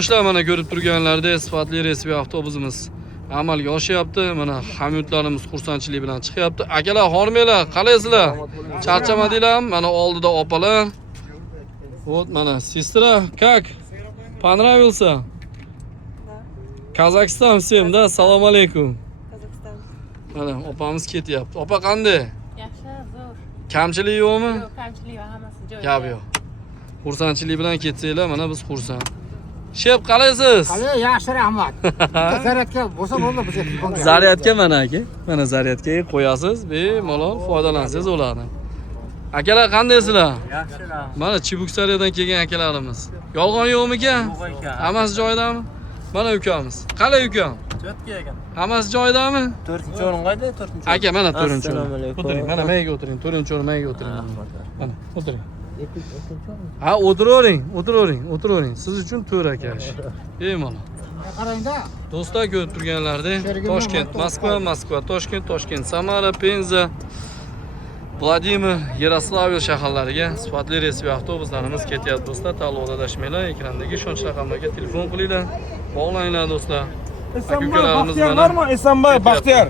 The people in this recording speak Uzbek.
Yoshlar mana ko'rib turganlaridek sifatli resmi avtobusimiz amalga oshyapti. Mana hamyurtlarimiz xursandchilik bilan chiqyapti. Akalar, xonimlar, qalaysizlar? Charchamadinglarmi? Mana oldida opalar. Вот mana sestra, как? Понравился? Казахстан всем, да? Assalomu alaykum. Qozog'iston. Mana opamiz ketyapti. Opa qanday? Yaxshi, zo'r. Kamchilik yo'qmi? Yo'q, kamchilik yo'q, hammasi joyida. Gap yo'q. Xursandchilik bilan ketsanglar, mana biz xursand. Shep, qalaysiz? Qalay, yaxshi rahmat. Zaryadga bo'lsa bo'ldi bizga telefon. Zaryadga mana aka. Mana zaryadga qo'yasiz, bemalol foydalansangiz bo'ladi. Akalar qandaysizlar? Yaxshi rahmat. Mana Chibuksariyadan kelgan akalarimiz. Yolg'on yo'qmi ekan? Yo'q ekan. Hammasi joyidami? Mana ukamiz. Qalay ukam? Jo'tga ekan. Hammasi joyidami? 4-o'rin qayda? 4-o'rin. Aka mana 4-o'rin. Assalomu alaykum. O'tiring, mana mayga o'tiring. 4-o'rin mayga o'tiring. Mana o'tiring. Ha, o'tiravering. Siz uchun 4 aka. Bemalol. Qarangda. Do'stlar, ko'rib turganlaridek Toshkent, Moskva, Toshkent, Samara, Penza, Vladimir, Yaroslavl shaharlariga sifatli resmi avtobuslarimiz ketyapti do'stlar. Tanlovda adashmanglar, ekrandagi ishonch raqamlariga telefon qilinglar, bog'langlar do'stlar. Esanboy Baxtiyor bormi? Esanboy Baxtiyor.